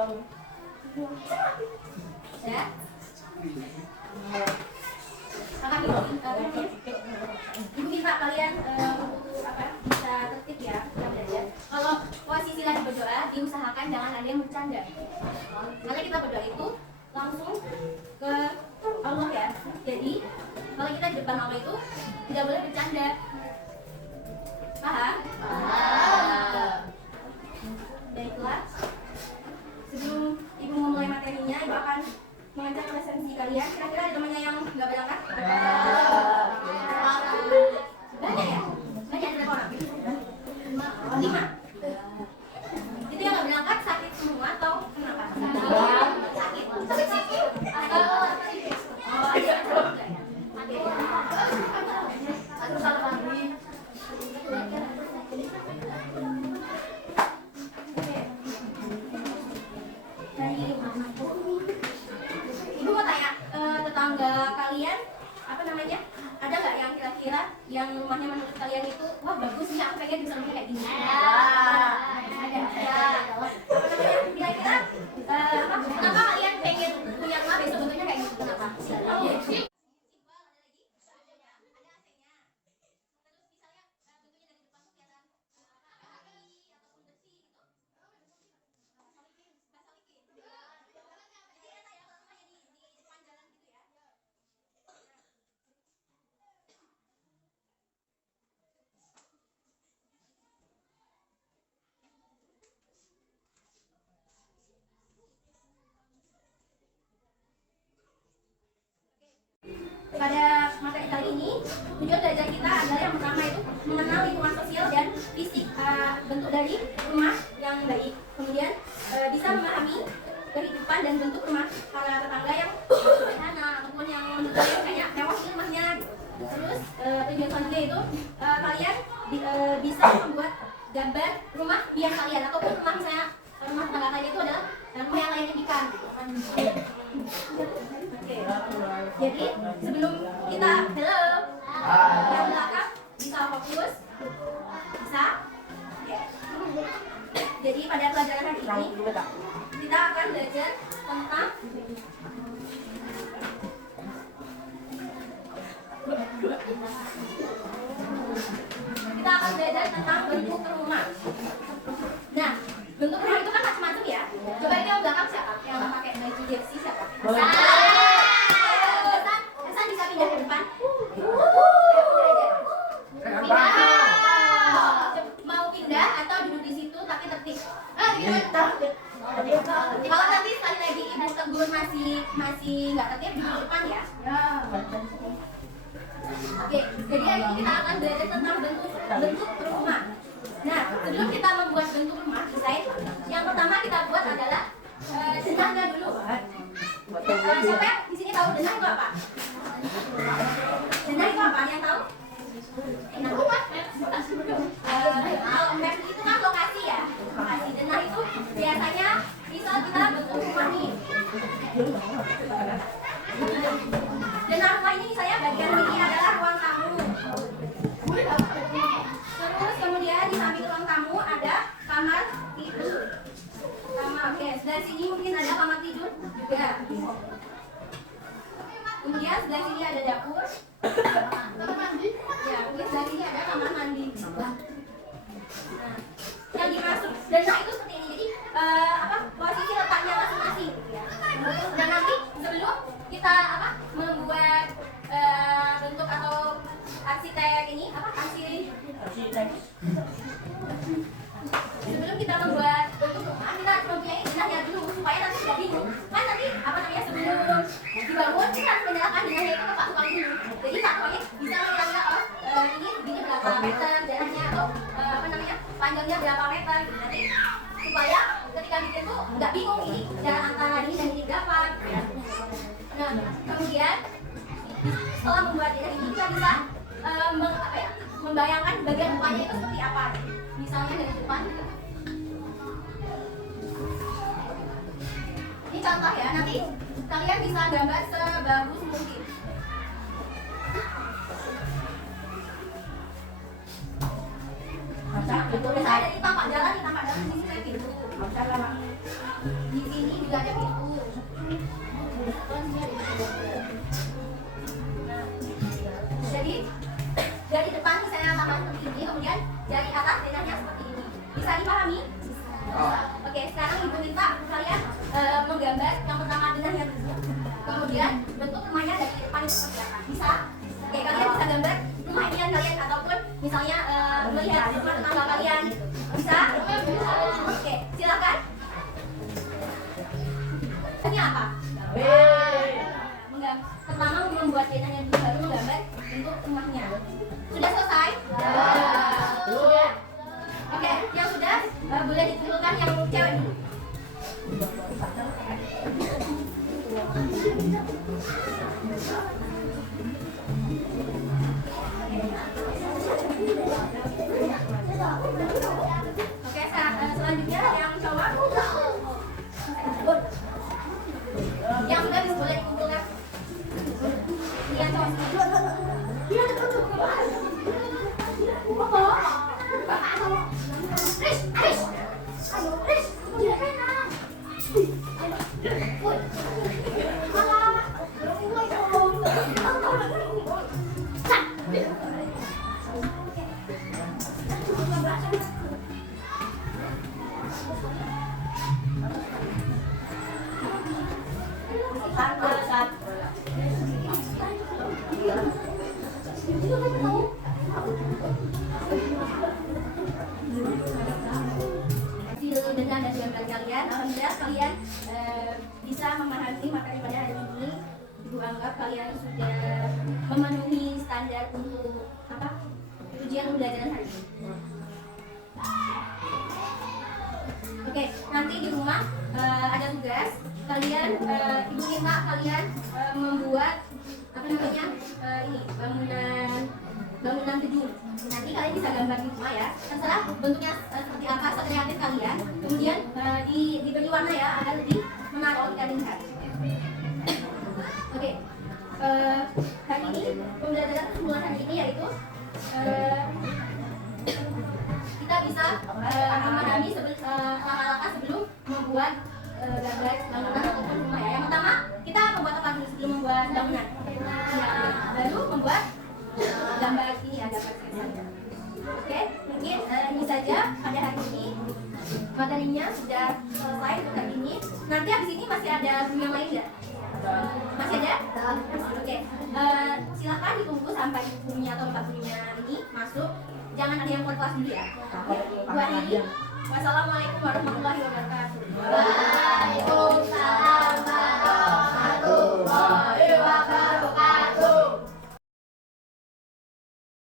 Ya. Ibu minta kalian untuk bisa tertib ya, belajar. Kalau posisi lagi berdoa, diusahakan jangan ada yang bercanda. Karena kita berdoa itu langsung ke Allah ya. Jadi kalau kita di depan Allah itu tidak boleh bercanda. Paham? Paham. Baiklah. Sebelum ibu memulai materinya, ibu akan mengecek presensi kalian. Kira-kira ada temannya yang nggak berangkat? Banyak ya? Banyak ada berapa orang? 5. Itu yang nggak berangkat sakit semua atau kenapa? Sakit. Sakit. Oh, ada juga ya. Ibu mau tanya, tetangga kalian apa namanya? Ada nggak yang kira-kira yang rumahnya menurut kalian itu wah bagus nih, aku pengen bisa rumah kayak gini? Ada. Apa namanya? Kira-kira kenapa kalian pengen punya rumah besok bentuknya kayak gitu? Kenapa? Pada materi kali ini, tujuan belajar kita adalah yang pertama itu mengenal lingkungan sosial dan fisik bentuk dari rumah yang baik. Kemudian bisa memahami kehidupan dan bentuk rumah para tetangga yang sederhana ataupun yang menurut kalian kayak mewah sih rumahnya. Terus tujuan selanjutnya itu kalian bisa membuat gambar rumah biar kalian ataupun rumah misalnya rumah tetangga kalian itu adalah rumah yang kalian impikan. Jadi sebelum kita yang belakang bisa fokus, bisa. Jadi pada pelajaran hari ini kita akan belajar tentang bentuk rumah. Nah, bentuk rumah itu kan macam-macam ya. Coba ini yang belakang siapa? Yang pakai baju jersey siapa? Hasan bisa pindah ke depan. Mau pindah atau duduk di situ tapi tertib? Kalau nanti sekali lagi ibu tegur masih nggak tertib, duduk di depan ya. Oke, jadi hari ini kita akan belajar tentang bentuk rumah. Nah, sebelum kita membuat bentuk rumah desain, yang pertama kita buat adalah denahnya dulu. Siapa yang di sini tahu denah itu apa? Denah itu apa? Yang tahu? Kalau map itu kan lokasi ya. Lokasi denah itu biasanya bisa kita bentuk rumah nih. Denah rumah ini misalnya bagian ini adalah ruang tamu. Terus kemudian di samping ruang tamu ada kamar tidur. Oke, sebelah sini mungkin ada kamar tidur juga. Kemudian sebelah sini ada dapur. Ya, mungkin sebelah sini ada kamar mandi. Nah, yang dimaksud denah itu seperti ini. Jadi posisi letaknya masing-masing. Ya. Dan nanti sebelum kita membuat bentuk atau arsitek ini sebelum kita membuat bentuk rumah kita harus mempunyai denahnya dulu supaya nanti tidak bingung. Kan nanti sebelum dibangun kita harus menyalakan denahnya itu ke Pak Tukang dulu. Jadi Pak Tukangnya bisa mengira ini begini berapa meter denahnya atau panjangnya berapa meter gitu. Nanti supaya ketika bikin tuh nggak bingung ini jarak antara ini dan ini berapa. Nah, kemudian setelah membuat denah ini kita bisa membayangkan bagian depannya itu seperti apa. Misalnya dari depan. Ini contoh ya, nanti kalian bisa gambar sebagus mungkin. Misalnya dari tampak jalan di sini saya pintu. Di sini nggak ada pintu. Jadi dari depan misalnya taman seperti ini, kemudian dari atas denahnya seperti ini. Bisa dipahami? Oke, sekarang ibu minta kalian menggambar yang pertama denahnya dulu. Kemudian bentuk rumahnya dari depan itu seperti apa? Bisa? Oke, kalian bisa gambar rumah impian kalian ataupun misalnya melihat rumah tetangga kalian. Bisa? Oke, silakan. Ini apa? Pertama membuat denahnya dulu, baru menggambar bentuk rumahnya. Sudah selesai? Sudah? Oke, yang sudah boleh dikumpulkan yang cewek dulu. Oke, selanjutnya yang cowok. Yang sudah boleh dikumpulkan. Yang cowok. Dengan dan gambar kalian, alhamdulillah kalian bisa memahami materi pada hari ini. Ibu anggap kalian sudah memenuhi standar untuk ujian pembelajaran hari ini. Oke, nanti di rumah ada tugas kalian. Ibu minta kalian membuat ini bangunan gedung. Nanti kalian bisa gambar di rumah ya. Terserah bentuknya seperti apa, sekreatif kalian. Kemudian diberi warna ya agar lebih menarik kita lihat. Oke, hari ini pembelajaran kesimpulan hari ini yaitu kita bisa memahami langkah-langkah sebelum membuat gambar bangunan ataupun rumah ya. Yang pertama kita membuat apa dulu sebelum membuat bangunan? Baru membuat gambar ini ya, gambar sketsa. Oke, mungkin ini saja pada hari ini materinya sudah selesai untuk hari ini. Nanti habis ini masih ada guru yang lain ya? Masih ada? Oke, silakan ditunggu sampai gurunya atau empat gurunya ini masuk. Jangan ada yang keluar kelas dulu ya. Buat ini, wassalamualaikum warahmatullahi wabarakatuh. Waalaikumsalam.